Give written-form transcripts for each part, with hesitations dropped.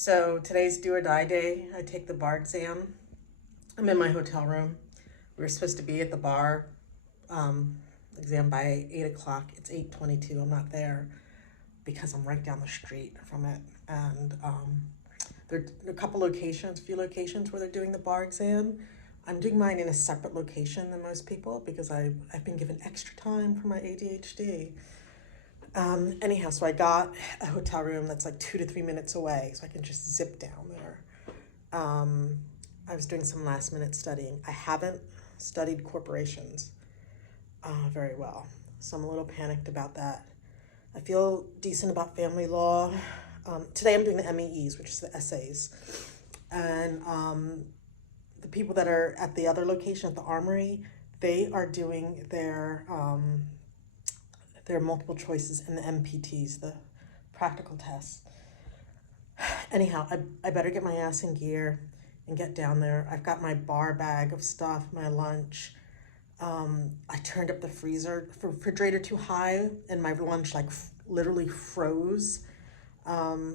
So today's do or die day. I take the bar exam. I'm in my hotel room. We were supposed to be at the bar exam by 8 o'clock. It's 8:22. I'm not there because I'm right down the street from it. And there are a couple locations, few locations where they're doing the bar exam. I'm doing mine in a separate location than most people because I've been given extra time for my ADHD. Anyhow, so I got a hotel room that's like 2 to 3 minutes away, so I can just zip down there. I was doing some last minute studying. I haven't studied corporations very well, so I'm a little panicked about that. I feel decent about family law. Today I'm doing the MEEs, which is the essays. And the people that are at the other location, at the Armory, they are doing their multiple choices and the MPTs, the practical tests. Anyhow, I better get my ass in gear and get down there. I've got my bar bag of stuff, my lunch. I turned up the refrigerator too high, and my lunch literally froze. All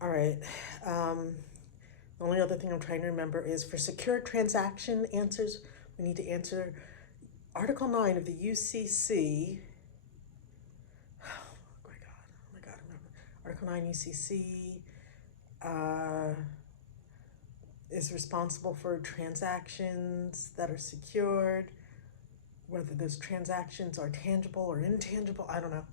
right. The only other thing I'm trying to remember is for secure transaction answers, we need to answer Article 9 of the UCC. Oh my God, remember. Article 9 UCC is responsible for transactions that are secured, whether those transactions are tangible or intangible, I don't know.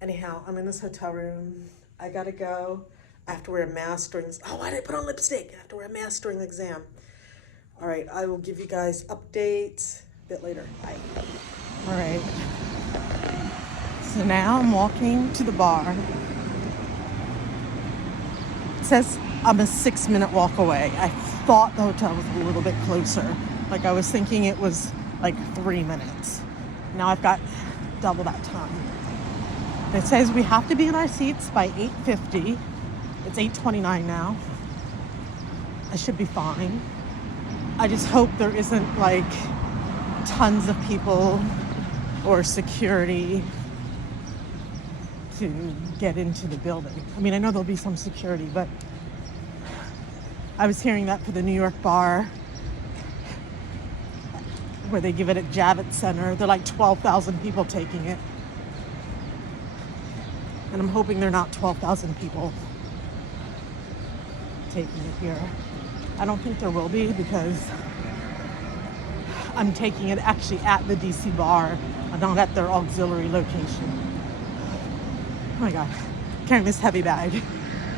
Anyhow, I'm in this hotel room. I gotta go. I have to wear a mask during this. Oh, why did I put on lipstick? I have to wear a mask during the exam. All right, I will give you guys updates a bit later. Bye. All right. So now I'm walking to the bar. It says I'm a 6-minute walk away. I thought the hotel was a little bit closer. Like I was thinking it was like 3 minutes. Now I've got double that time. It says we have to be in our seats by 8:50. It's 8:29 now. I should be fine. I just hope there isn't like tons of people or security to get into the building. I mean, I know there'll be some security, but I was hearing that for the New York bar where they give it at Javits Center. They're like 12,000 people taking it. And I'm hoping they're not 12,000 people taking it here. I don't think there will be because I'm taking it actually at the DC bar, not at their auxiliary location. Oh my God, carrying this heavy bag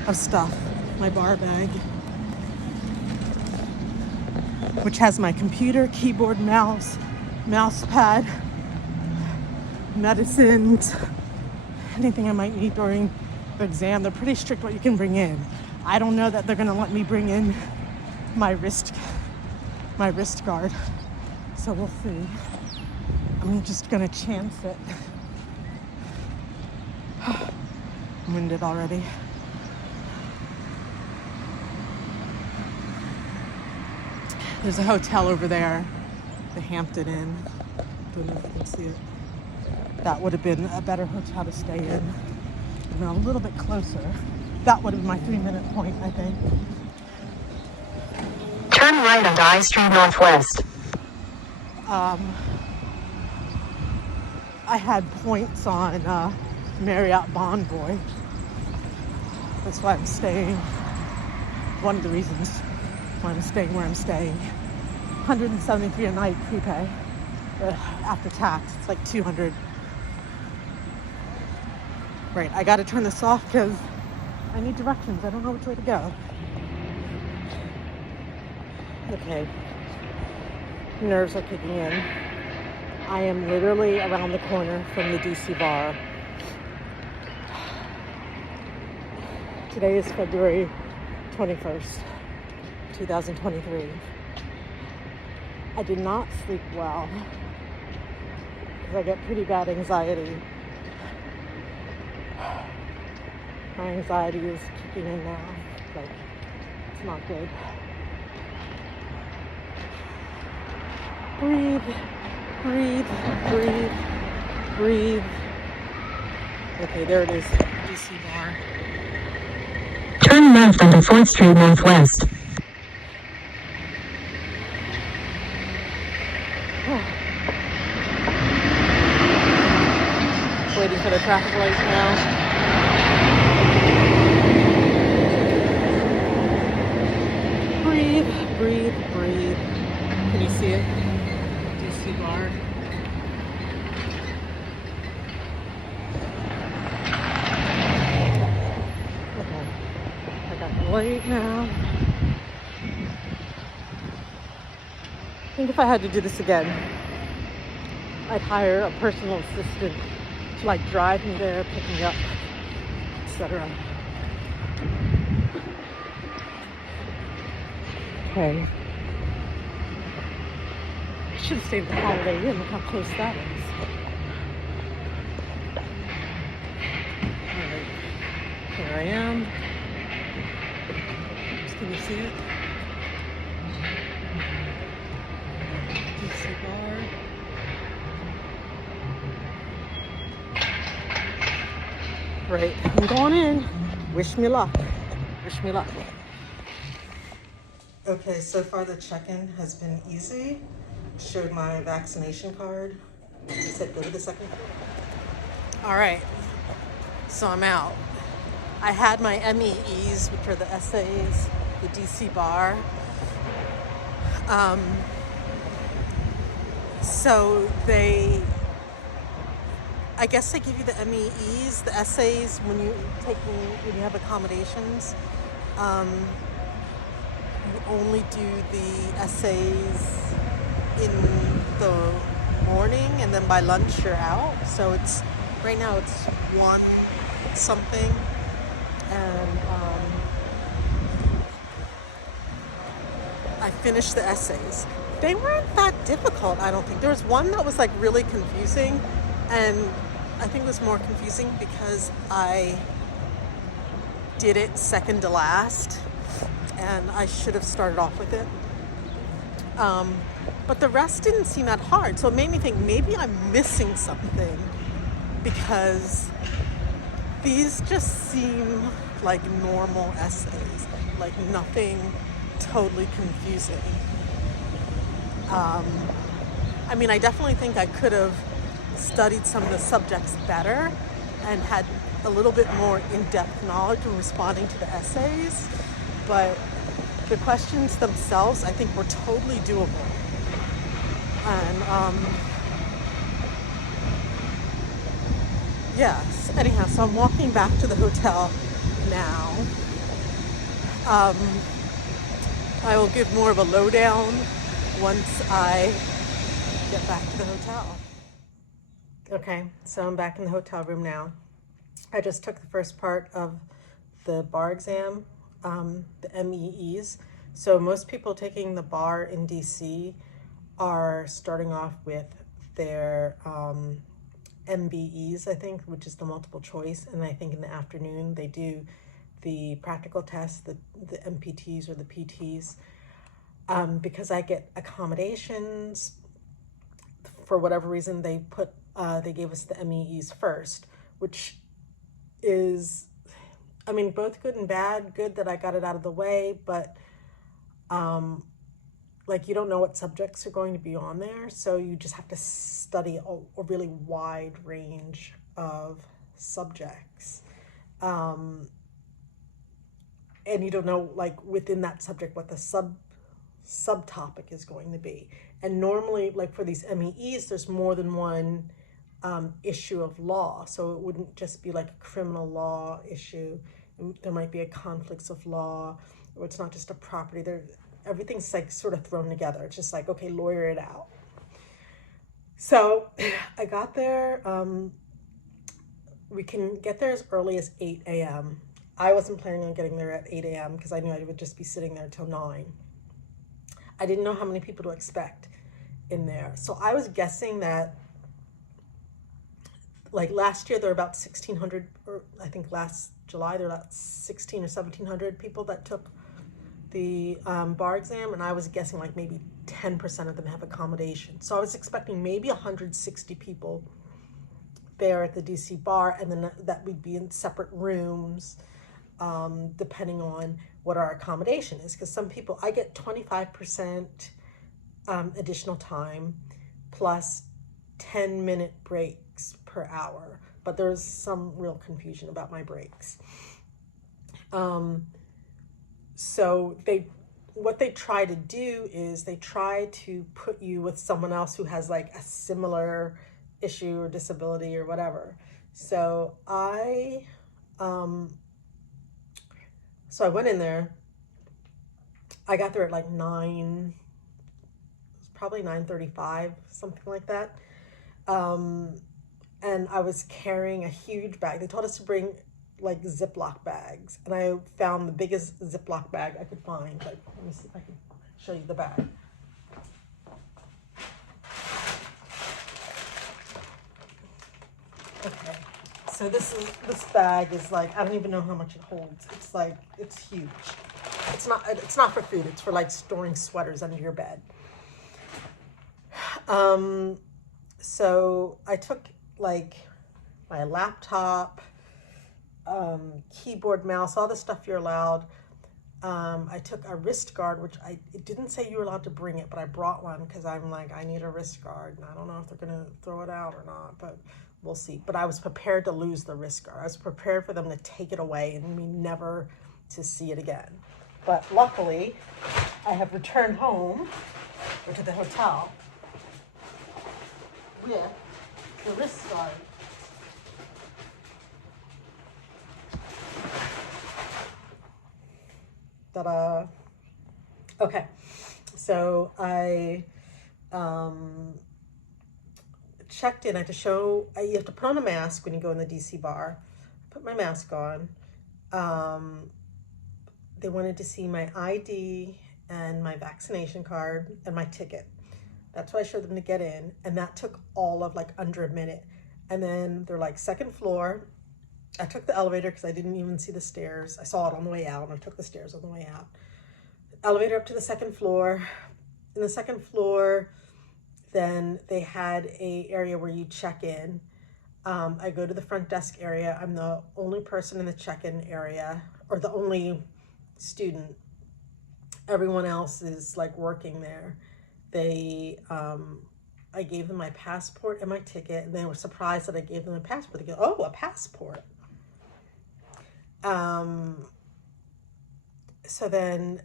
of stuff, my bar bag, which has my computer, keyboard, mouse pad, medicines, anything I might need during the exam. They're pretty strict what you can bring in. I don't know that they're gonna let me bring in my wrist guard. So we'll see. I'm just gonna chance it. I'm winded already. There's a hotel over there, the Hampton Inn. Don't know if you can see it. That would have been a better hotel to stay in. And a little bit closer. That would have been my 3-minute point, I think. Turn right onto I Street Northwest. I had points on Marriott Bonvoy. That's why I'm staying. One of the reasons why I'm staying where I'm staying. $173 a night prepay. After tax, it's like $200. Right, I gotta turn this off because I need directions. I don't know which way to go. Okay. Nerves are kicking in. I am literally around the corner from the DC bar. Today is February 21st, 2023. I did not sleep well because I get pretty bad anxiety. My anxiety is kicking in now. Like, it's not good. Breathe, breathe, breathe, breathe. Okay, there it is, DC bar. left onto 4th Street Northwest. Waiting for the traffic light now. Breathe, breathe, breathe. Can you see it? DC bar. Okay. I got the light now. I think if I had to do this again, I'd hire a personal assistant to like drive me there, pick me up, etc. Okay. I should have stayed at the Holiday Inn. Look how close that is. Alright. Here I am. Can you see it? DC bar. Right, I'm going in. Wish me luck. Wish me luck. Okay, so far the check-in has been easy. Showed my vaccination card. Said go to the second floor. All right, so I'm out. I had my MEEs, which are the essays, the DC bar. So I guess they give you the MEEs, the essays, when you have accommodations. You only do the essays in the morning, and then by lunch you're out. So right now it's 1 something, and I finished the essays. They weren't that difficult, I don't think. There was one that was like really confusing, and I think it was more confusing because I did it second to last, and I should have started off with it. But the rest didn't seem that hard, so it made me think maybe I'm missing something, because these just seem like normal essays, like nothing totally confusing. I mean, I definitely think I could have studied some of the subjects better and had a little bit more in-depth knowledge when responding to the essays, but the questions themselves I think were totally doable. And yes, anyhow, so I'm walking back to the hotel now. I will give more of a lowdown once I get back to the hotel. Okay, so I'm back in the hotel room now. I just took the first part of the bar exam, the MEEs. So most people taking the bar in DC are starting off with their MBEs, I think, which is the multiple choice. And I think in the afternoon they do the practical tests, the MPTs or the PTs. Because I get accommodations, for whatever reason, they gave us the MEEs first, which is, I mean, both good and bad. Good that I got it out of the way, but like, you don't know what subjects are going to be on there, so you just have to study a really wide range of subjects. And you don't know, like, within that subject what the subtopic is going to be. And normally, like for these MEEs, there's more than one issue of law. So it wouldn't just be like a criminal law issue. There might be a conflicts of law, or it's not just a property. Everything's like sort of thrown together. It's just like, okay, lawyer it out. So I got there. We can get there as early as 8 a.m. I wasn't planning on getting there at 8 a.m. because I knew I would just be sitting there till 9. I didn't know how many people to expect in there. So I was guessing that, like last year, there were about 1,600, or I think last July, there were about 1,600 or 1,700 people that took the bar exam, and I was guessing like maybe 10% of them have accommodations. So I was expecting maybe 160 people there at the DC bar, and then that we'd be in separate rooms. depending on what our accommodation is. Because some people, I get 25% additional time plus 10-minute breaks per hour. But there's some real confusion about my breaks. So what they try to do is they try to put you with someone else who has like a similar issue or disability or whatever. So I went in there. I got there at like 9, it was probably 9:35, something like that. And I was carrying a huge bag. They told us to bring like Ziploc bags, and I found the biggest Ziploc bag I could find. Like, let me see if I can show you the bag. Okay, so this bag is like, I don't even know how much it holds. It's like, it's huge. It's not for food. It's for like storing sweaters under your bed. So I took like my laptop, keyboard, mouse, all the stuff you're allowed. I took a wrist guard, which it didn't say you were allowed to bring it, but I brought one because I'm like, I need a wrist guard, and I don't know if they're gonna throw it out or not, but we'll see. But I was prepared to lose the wrist guard. I was prepared for them to take it away and me never to see it again. But luckily, I have returned home or to the hotel with the wrist guard. Ta-da. Okay, so I checked in. I had to show, you have to put on a mask when you go in the DC bar. I put my mask on. They wanted to see my ID and my vaccination card and my ticket. That's what I showed them to get in, and that took all of like under a minute. And then they're like, second floor. I took the elevator because I didn't even see the stairs. I saw it on the way out, and I took the stairs on the way out. Elevator up to the second floor. In the second floor, then they had a area where you check in. I go to the front desk area. I'm the only person in the check-in area, or the only student. Everyone else is like working there. I gave them my passport and my ticket, and they were surprised that I gave them a passport. They go, oh, a passport. So then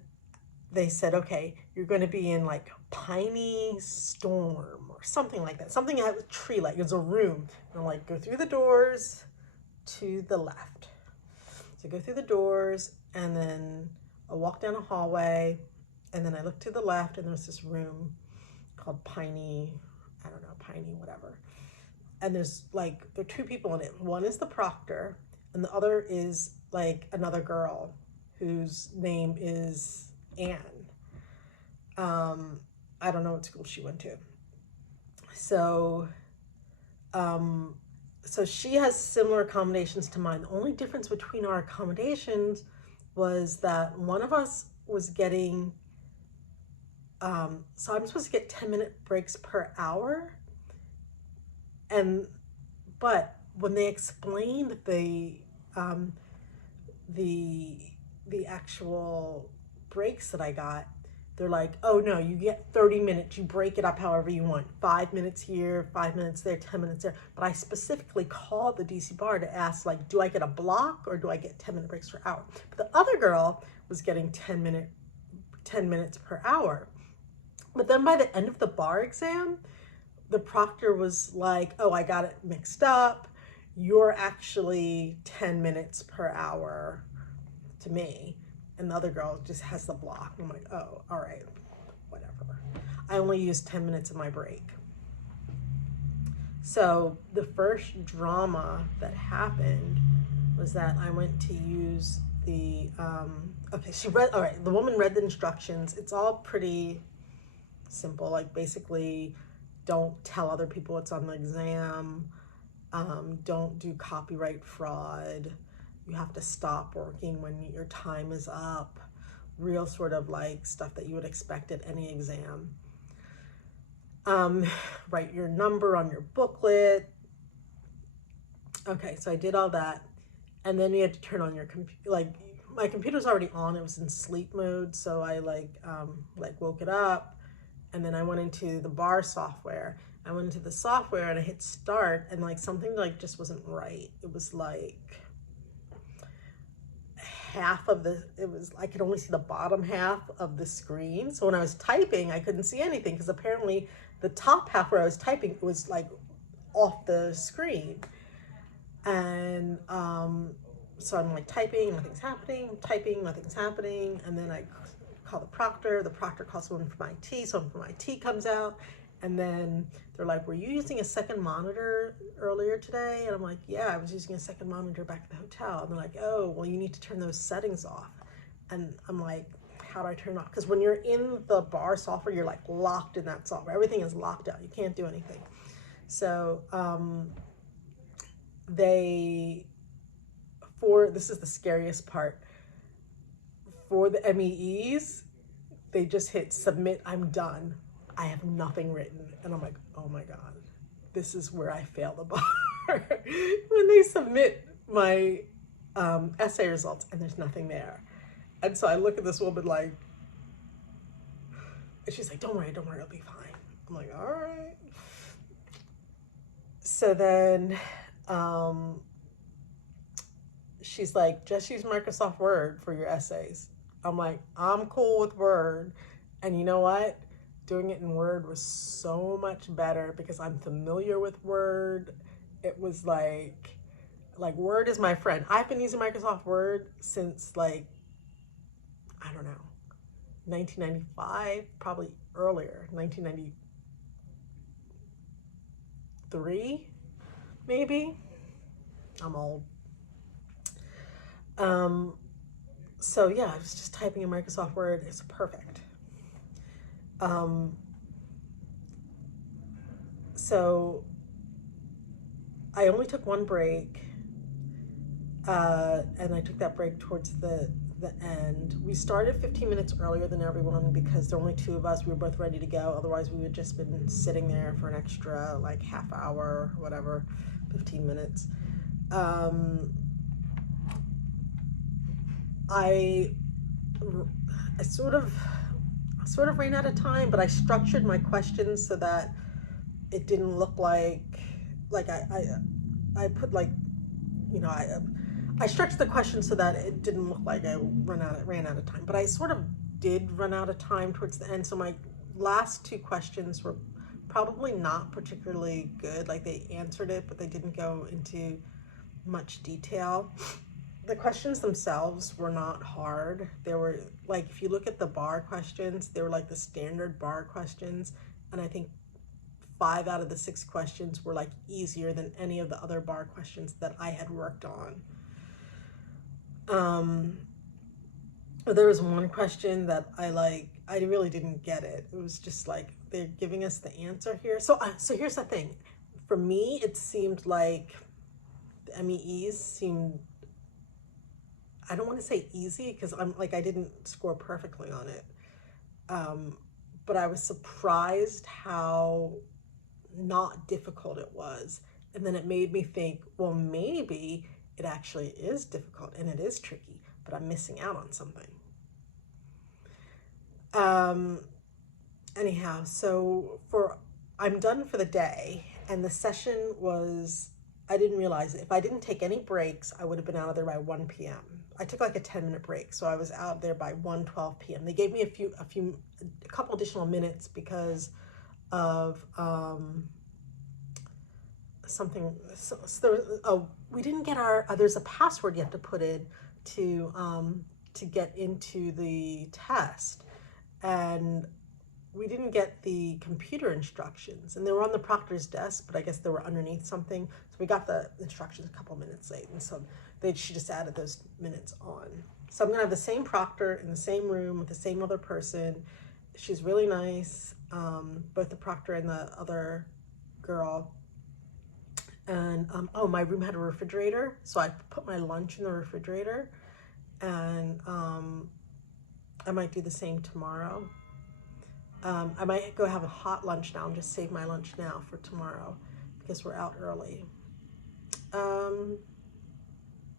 they said, okay, you're going to be in like Piney Storm or something like that. Something that was tree-like. It was a room. And I'm like, go through the doors to the left. So I go through the doors, and then I walk down a hallway, and then I look to the left, and there's this room called Piney, I don't know, Piney, whatever. And there's like, there are two people in it. One is the proctor, and the other is like another girl whose name is Anne. I don't know what school she went to. So she has similar accommodations to mine. The only difference between our accommodations was that one of us was getting, so I'm supposed to get 10-minute breaks per hour. But when they explained the actual breaks that I got, they're like, oh no, you get 30 minutes, you break it up however you want. 5 minutes here, 5 minutes there, 10 minutes there. But I specifically called the DC bar to ask, like, do I get a block or do I get 10-minute breaks per hour? But the other girl was getting 10 minutes per hour. But then by the end of the bar exam, the proctor was like, oh, I got it mixed up. You're actually 10 minutes per hour to me. And the other girl just has the block. I'm like, oh, all right, whatever. I only used 10 minutes of my break. So the first drama that happened was that I went to use the, the woman read the instructions. It's all pretty simple, like basically don't tell other people it's on the exam, don't do copyright fraud, you have to stop working when your time is up, real sort of like stuff that you would expect at any exam. Write your number on your booklet. Okay, so I did all that, and then you had to turn on your computer. Like my computer's already on; it was in sleep mode, so I like woke it up, and then I went into the bar software. I went into the software and I hit start, and like something like just wasn't right. It was like half of the, it was, I could only see the bottom half of the screen. So when I was typing, I couldn't see anything because apparently the top half where I was typing was like off the screen. And so I'm like typing, nothing's happening, typing, nothing's happening. And then I call the proctor calls someone from IT, someone from IT comes out. And then they're like, were you using a second monitor earlier today? And I'm like, yeah, I was using a second monitor back at the hotel. And they're like, oh, well, you need to turn those settings off. And I'm like, how do I turn it off? Because when you're in the bar software, you're like locked in that software. Everything is locked out. You can't do anything. So this is the scariest part. For the MEEs, they just hit submit, I'm done. I have nothing written. And I'm like, oh my God, this is where I fail the bar. When they submit my essay results and there's nothing there. And so I look at this woman like, and she's like, don't worry, it'll be fine. I'm like, all right. So then she's like, just use Microsoft Word for your essays. I'm like, I'm cool with Word. And you know what? Doing it in Word was so much better because I'm familiar with Word. It was like Word is my friend. I've been using Microsoft Word since like, I don't know, 1995, probably earlier, 1993, maybe. I'm old. So yeah, I was just typing in Microsoft Word. It's perfect. So I only took one break, and I took that break towards the end. We started 15 minutes earlier than everyone because there were only two of us. We were both ready to go. Otherwise, we would just been sitting there for an extra like half hour, whatever, 15 minutes. I sort of ran out of time, but I structured my questions so that it didn't look like I put like, you know, I stretched the question so that it didn't look like I ran out of time. But I sort of did run out of time towards the end. So my last two questions were probably not particularly good. Like they answered it, but they didn't go into much detail. The questions themselves were not hard. They were like, if you look at the bar questions, they were like the standard bar questions. And I think 5 out of the 6 questions were like easier than any of the other bar questions that I had worked on. There was one question that I really didn't get it. It was just like, they're giving us the answer here. So here's the thing. For me, it seemed like the MEEs seemed, I don't want to say easy because I didn't score perfectly on it. But I was surprised how not difficult it was. And then it made me think, well, maybe it actually is difficult and it is tricky, but I'm missing out on something. Anyhow, so I'm done for the day, and the session was, I didn't realize it. If I didn't take any breaks, I would have been out of there by 1 p.m. I took like a 10-minute break, so I was out there by 1:12 p.m. They gave me a couple additional minutes because of something. So we didn't get there's a password you have to put in to get into the test, and we didn't get the computer instructions, and they were on the proctor's desk, but I guess they were underneath something. So we got the instructions a couple minutes late, and so she just added those minutes on. So I'm gonna have the same proctor in the same room with the same other person. She's really nice, both the proctor and the other girl. And my room had a refrigerator, so I put my lunch in the refrigerator, and I might do the same tomorrow. I might go have a hot lunch now and just save my lunch now for tomorrow because we're out early.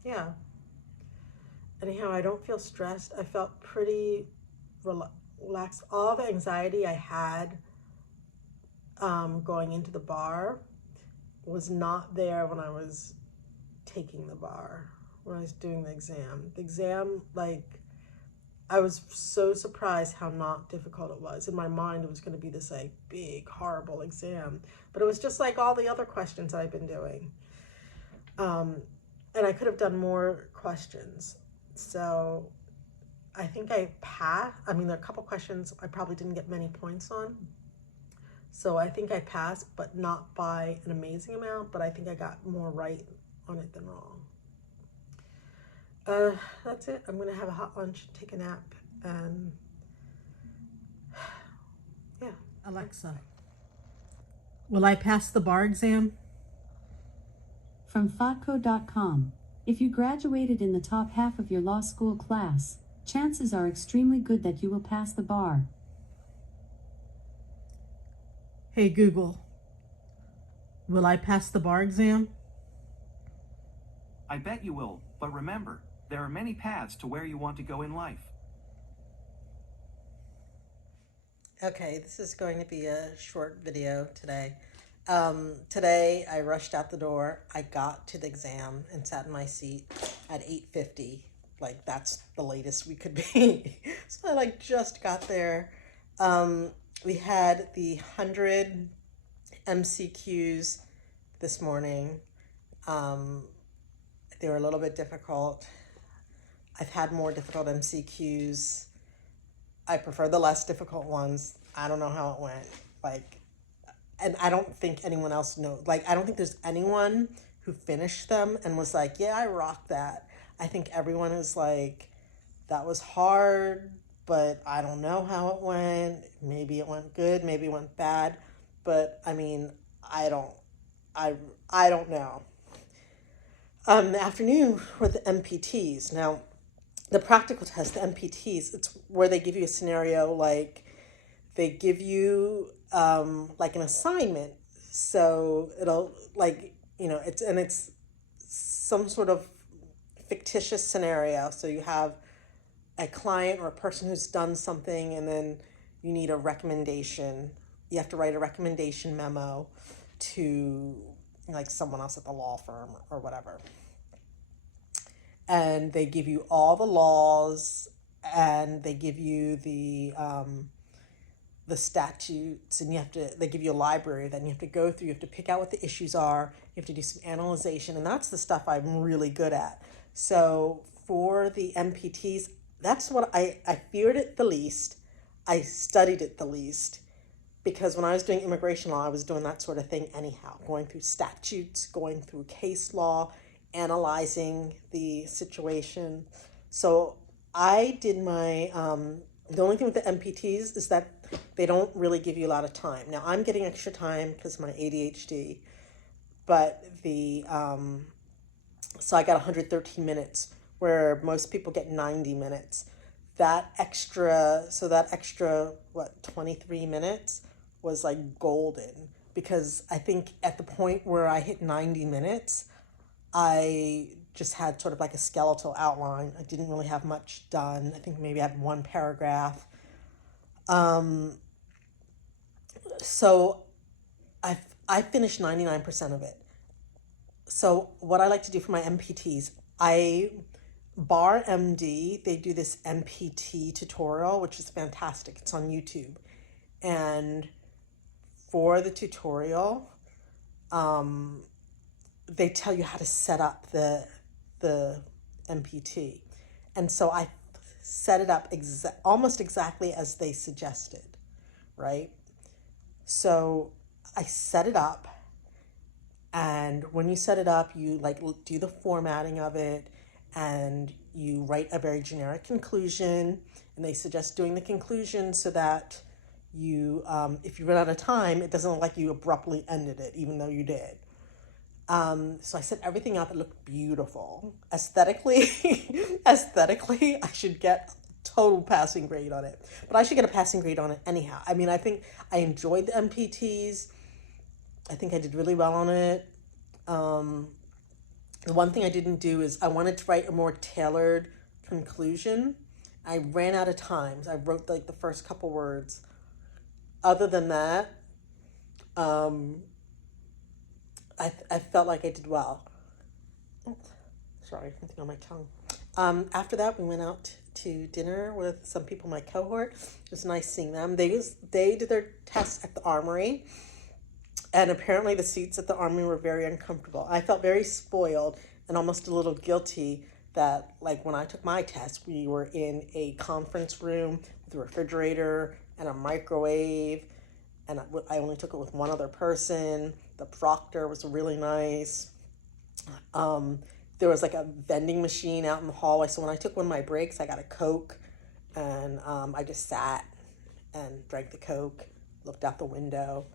yeah. Anyhow, I don't feel stressed. I felt pretty relaxed. All the anxiety I had going into the bar was not there when I was taking the bar, when I was doing the exam. The exam, like, I was so surprised how not difficult it was. In my mind, it was going to be this like big, horrible exam, but it was just like all the other questions I've been doing. And I could have done more questions. So I think I passed. I mean, there are a couple questions I probably didn't get many points on. So I think I passed, but not by an amazing amount, but I think I got more right on it than wrong. That's it. I'm gonna have a hot lunch, take a nap, and yeah. Alexa, will I pass the bar exam? From FODCO.com. If you graduated in the top half of your law school class, chances are extremely good that you will pass the bar. Hey Google, will I pass the bar exam? I bet you will, but remember, there are many paths to where you want to go in life. Okay, this is going to be a short video today. Today I rushed out the door. I got to the exam and sat in my seat at 8:50. Like, that's the latest we could be. So I like just got there. We had the 100 MCQs this morning. They were a little bit difficult. I've had more difficult MCQs. I prefer the less difficult ones. I don't know how it went. Like, and I don't think anyone else knows. Like, I don't think there's anyone who finished them and was like, yeah, I rocked that. I think everyone is like, that was hard, but I don't know how it went. Maybe it went good, maybe it went bad. But I mean, I don't know. The afternoon were the MPTs. Now, the practical test, the MPTs, it's where they give you a scenario, like they give you like an assignment. So it'll like, it's some sort of fictitious scenario. So you have a client or a person who's done something, and then you need a recommendation. You have to write a recommendation memo to like someone else at the law firm or whatever. And they give you all the laws, and they give you the statutes, and they give you a library. Then you have to go through. You have to pick out what the issues are. You have to do some analyzation, and that's the stuff I'm really good at. So for the MPTs, that's what I feared it the least. I studied it the least, because when I was doing immigration law, I was doing that sort of thing anyhow, going through statutes, going through case law, analyzing the situation. So I did my, the only thing with the MPTs is that they don't really give you a lot of time. Now I'm getting extra time because of my ADHD, but so I got 113 minutes where most people get 90 minutes. That extra, what, 23 minutes was like golden, because I think at the point where I hit 90 minutes, I just had sort of like a skeletal outline. I didn't really have much done. I think maybe I had one paragraph. So I finished 99% of it. So what I like to do for my MPTs, Bar MD, they do this MPT tutorial, which is fantastic. It's on YouTube. And for the tutorial, they tell you how to set up the MPT. And so I set it up almost exactly as they suggested, right? So I set it up, and when you set it up, you like do the formatting of it, and you write a very generic conclusion, and they suggest doing the conclusion so that you, if you run out of time, it doesn't look like you abruptly ended it, even though you did. So I set everything up. It looked beautiful. Aesthetically, I should get total passing grade on it. But I should get a passing grade on it anyhow. I mean, I think I enjoyed the MPTs. I think I did really well on it. The one thing I didn't do is I wanted to write a more tailored conclusion. I ran out of time. So I wrote like the first couple words. Other than that, um, I felt like I did well. Sorry, something on my tongue. After that, we went out to dinner with some people in my cohort. It was nice seeing them. They did their tests at the Armory, and apparently the seats at the Armory were very uncomfortable. I felt very spoiled and almost a little guilty that, like, when I took my test, we were in a conference room with a refrigerator and a microwave, and I only took it with one other person. The proctor was really nice. Um, there was like a vending machine out in the hallway. So when I took one of my breaks, I got a Coke, and I just sat and drank the Coke, looked out the window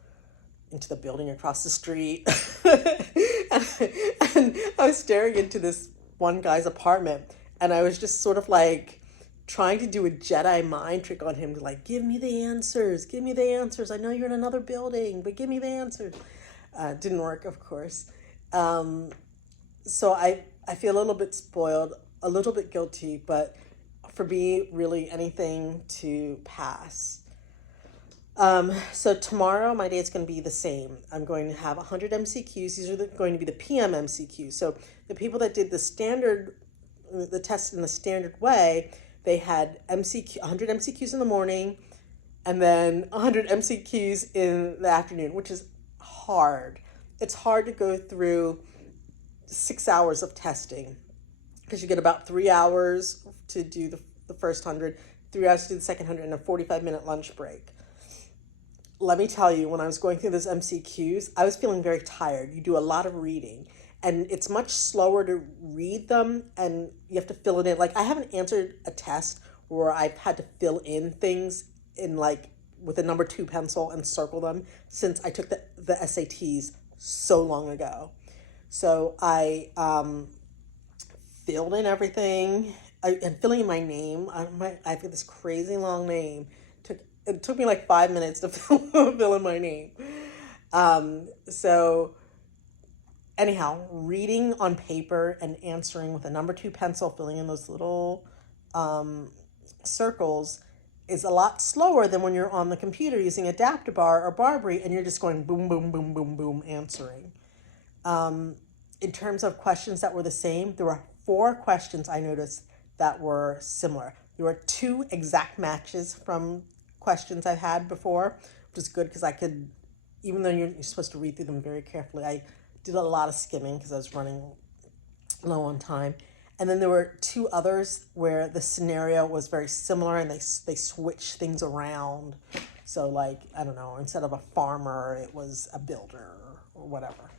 into the building across the street. and I was staring into this one guy's apartment, and I was just sort of like trying to do a Jedi mind trick on him to like, give me the answers, give me the answers. I know you're in another building, but give me the answers. Didn't work, of course. So I feel a little bit spoiled, a little bit guilty, but for me, really anything to pass. So tomorrow, my day is going to be the same. I'm going to have 100 MCQs. These are going to be the PM MCQs. So the people that did the test in the standard way, they had 100 MCQs in the morning, and then 100 MCQs in the afternoon, which is hard. It's hard to go through 6 hours of testing because you get about 3 hours to do the first 100, 3 hours to do the second 100, and a 45-minute lunch break. Let me tell you, when I was going through those MCQs, I was feeling very tired. You do a lot of reading, and it's much slower to read them, and you have to fill it in. Like, I haven't answered a test where I've had to fill in things in like with a number 2 pencil and circle them since I took the SATs so long ago. So I filled in everything. And filling in my name. I've got this crazy long name. It took me like 5 minutes to fill in my name. So anyhow, reading on paper and answering with a number 2 pencil, filling in those little circles is a lot slower than when you're on the computer using Adaptabar or Barbary and you're just going boom, boom, boom, boom, boom, answering. In terms of questions that were the same, there were 4 questions I noticed that were similar. There were 2 exact matches from questions I've had before, which is good because I could, even though you're supposed to read through them very carefully, I did a lot of skimming because I was running low on time. And then there were 2 others where the scenario was very similar and they switched things around. So like, I don't know, instead of a farmer, it was a builder or whatever.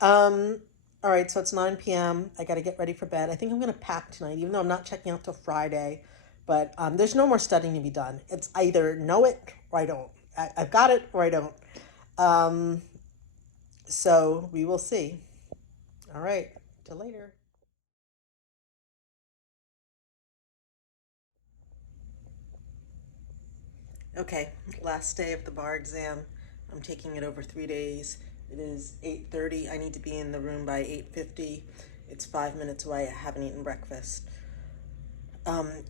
All right, so it's 9 p.m. I got to get ready for bed. I think I'm going to pack tonight, even though I'm not checking out till Friday. But there's no more studying to be done. It's either know it or I don't. I've got it or I don't. So we will see. All right, till later. Okay, last day of the bar exam. I'm taking it over 3 days. It is 8:30. I need to be in the room by 8:50. It's 5 minutes away. I haven't eaten breakfast.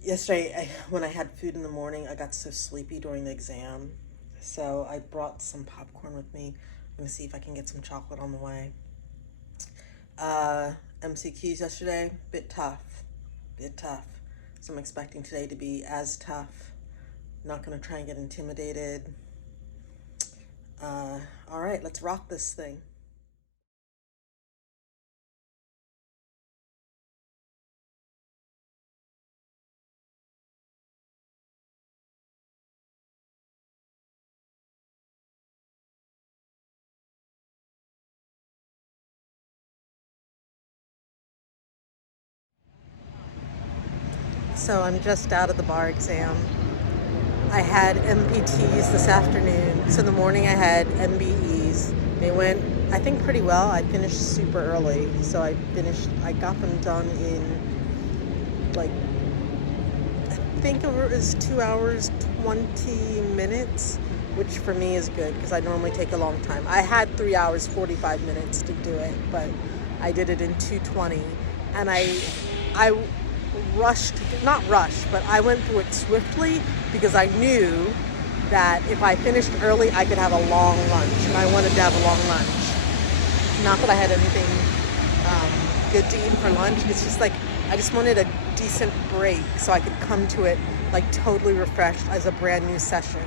Yesterday, when I had food in the morning, I got so sleepy during the exam. So I brought some popcorn with me. I'm going to see if I can get some chocolate on the way. MCQs yesterday, bit tough. So I'm expecting today to be as tough. Not going to try and get intimidated. All right, let's rock this thing. So I'm just out of the bar exam. I had MPTs this afternoon. So in the morning I had MBEs. They went, I think, pretty well. I finished super early. So I got them done in like, I think it was 2 hours, 20 minutes, which for me is good because I normally take a long time. I had 3 hours, 45 minutes to do it, but I did it in 2:20, and I not rushed, but I went through it swiftly because I knew that if I finished early, I could have a long lunch, and I wanted to have a long lunch. Not that I had anything good to eat for lunch. It's just like I just wanted a decent break so I could come to it like totally refreshed as a brand new session.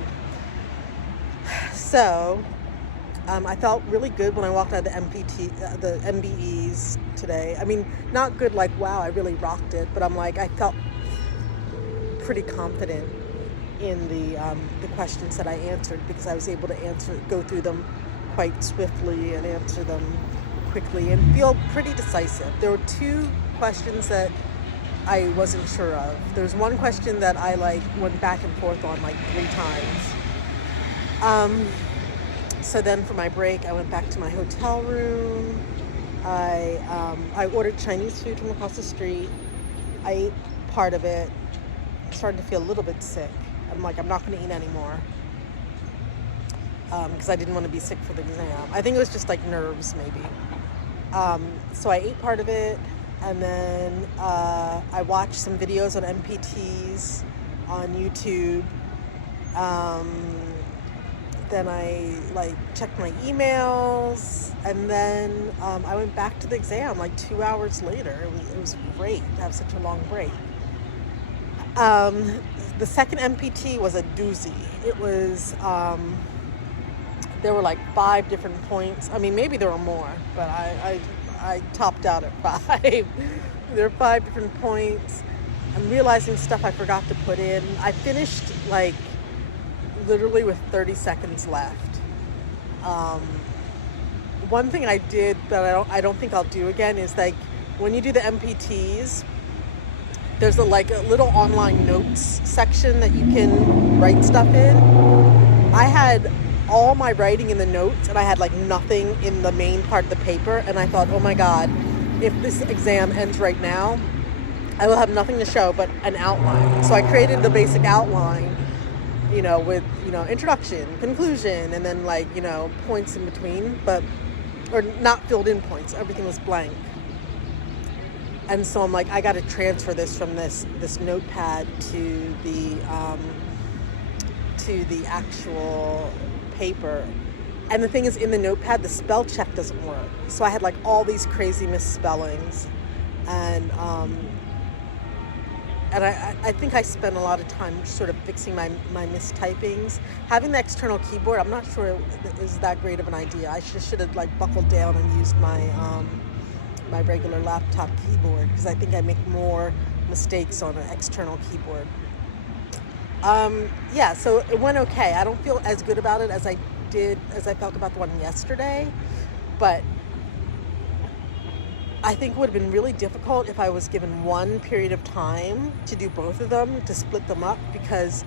So I felt really good when I walked out of the MBEs today. I mean, not good like, wow, I really rocked it, but I'm like, I felt pretty confident in the questions that I answered because I was able to go through them quite swiftly and answer them quickly and feel pretty decisive. There were 2 questions that I wasn't sure of. There was one question that I went back and forth on 3 times. So then for my break, I went back to my hotel room. I ordered Chinese food from across the street. I ate part of it. I started to feel a little bit sick. I'm like, I'm not going to eat anymore because I didn't want to be sick for the exam. I think it was just nerves maybe. So I ate part of it, and then I watched some videos on MPTs on YouTube. Then I checked my emails, and then I went back to the exam 2 hours later. It was great to have such a long break. The second MPT was a doozy. It was there were 5 different points. I mean, maybe there were more, but I topped out at 5. There were 5 different points. I'm realizing stuff I forgot to put in. I finished literally with 30 seconds left. One thing I did that I don't think I'll do again is when you do the MPTs, there's a little online notes section that you can write stuff in. I had all my writing in the notes, and I had nothing in the main part of the paper, and I thought, oh my God, if this exam ends right now, I will have nothing to show but an outline. So I created the basic outline, with, introduction, conclusion, and then points in between, or not filled in points. Everything was blank. And so I'm I got to transfer this from this notepad to the actual paper. And the thing is, in the notepad, the spell check doesn't work. So I had all these crazy misspellings, and I think I spent a lot of time sort of fixing my mistypings. Having the external keyboard, I'm not sure is that great of an idea. I should have buckled down and used my my regular laptop keyboard, because I think I make more mistakes on an external keyboard. So it went okay. I don't feel as good about it as I felt about the one yesterday, but I think it would have been really difficult if I was given one period of time to do both of them, to split them up, because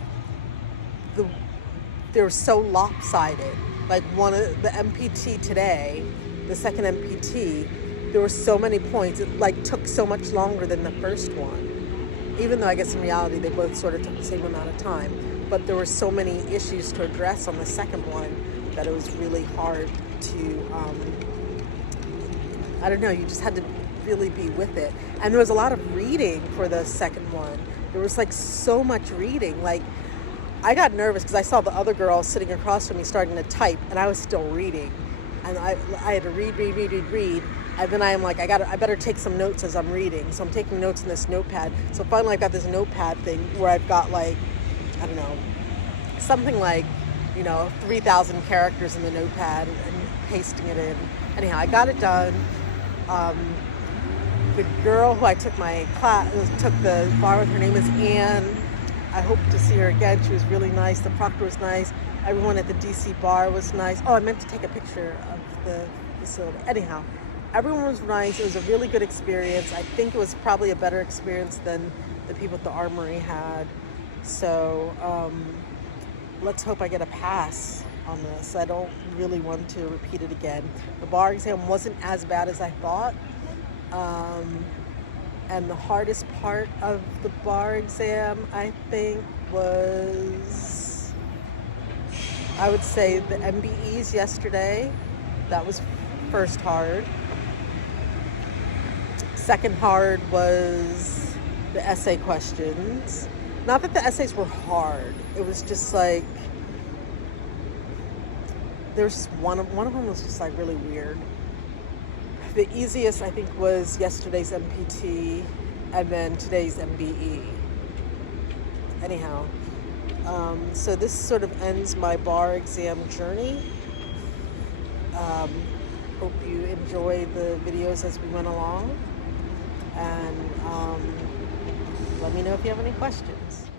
they were so lopsided. One of the MPT today, the second MPT, there were so many points. It took so much longer than the first one, even though I guess in reality they both sort of took the same amount of time. But there were so many issues to address on the second one that it was really hard to, I don't know, you just had to really be with it. And there was a lot of reading for the second one. There was so much reading. I got nervous because I saw the other girl sitting across from me starting to type, and I was still reading. And I had to read. And then I'm I better take some notes as I'm reading. So I'm taking notes in this notepad. So finally I've got this notepad thing where I've got I don't know, something 3,000 characters in the notepad and pasting it in. Anyhow, I got it done. The girl who I took the bar with, her name is Anne. I hope to see her again. She was really nice. The proctor was nice. Everyone at the DC bar was nice. Oh, I meant to take a picture of the facility. Anyhow, everyone was nice. It was a really good experience. I think it was probably a better experience than the people at the Armory had. So let's hope I get a pass on this. I don't really want to repeat it again. The bar exam wasn't as bad as I thought. And the hardest part of the bar exam, I think, was, I would say, the MBEs yesterday. That was first hard. second hard was the essay questions. Not that the essays were hard. It was just like there's one of them was just like really weird. The easiest I think was yesterday's MPT and then today's MBE. Anyhow, so this sort of ends my bar exam journey. Hope you enjoy the videos as we went along, and let me know if you have any questions.